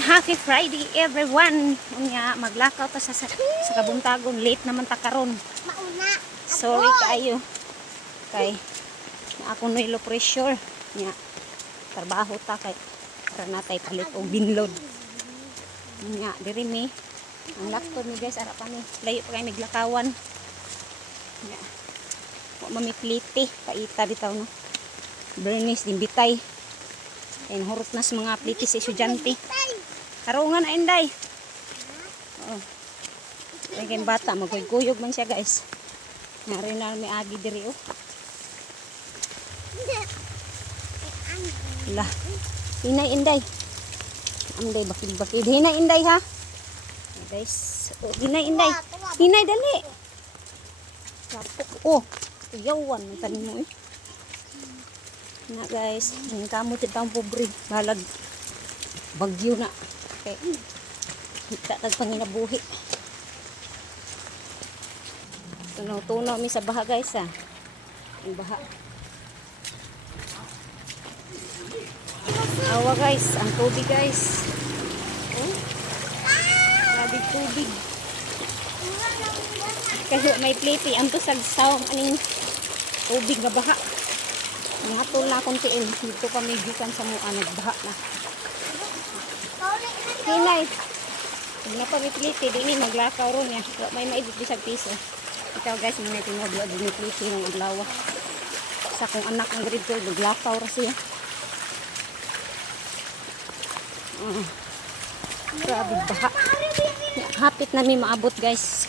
happy Friday everyone. Unya maglakaw ta sa kabuntagon, late naman ta karon. Mauna. Sorry kayo. Kay ako no low pressure nya trabaho ta kay para natay palit og binlod. Nya diri mi ang laptop ni guys ara pa ni layo pa kay miglakawan. Nya wa mamipliti paita bitaw no. Bernis din bitay. And hurot na sa mga pliti sa estudyante. Karungan na inday. Oh. Kaya bata, magkuyog man siya guys. Nari na may agi diri oh. Lah. Hinay inday. Amday bakid-bakid. Hinay inday ha. Guys, oh, hinay inday. Hinay dali. Lapok. Oh, yawan man tanin mo eh. Na guys, ang kamot itang pobre, balag bagyo na. Okay. Kita tagpanginabuhi. Tunaw-tunaw mi sa baha guys ha. Ang baha. Awa guys, ang tubig guys. Oh. Grabe tubig. Kasi may pliti, ang to sagsawang aning tubig nga baha. Ngatol na akong tiin. Dito kami gikan sa mua. Nagbaha na. Hinay. Huwag na pa mipliti. Dini maglakaw ron ya. May maibit bisag piso. Ikaw guys, mga tinoblo. Dinipliti ng aglawa. Sa kong anak ng grade 12. Naglakaw ra siya. Grabe baha. Hapit na may maabot guys.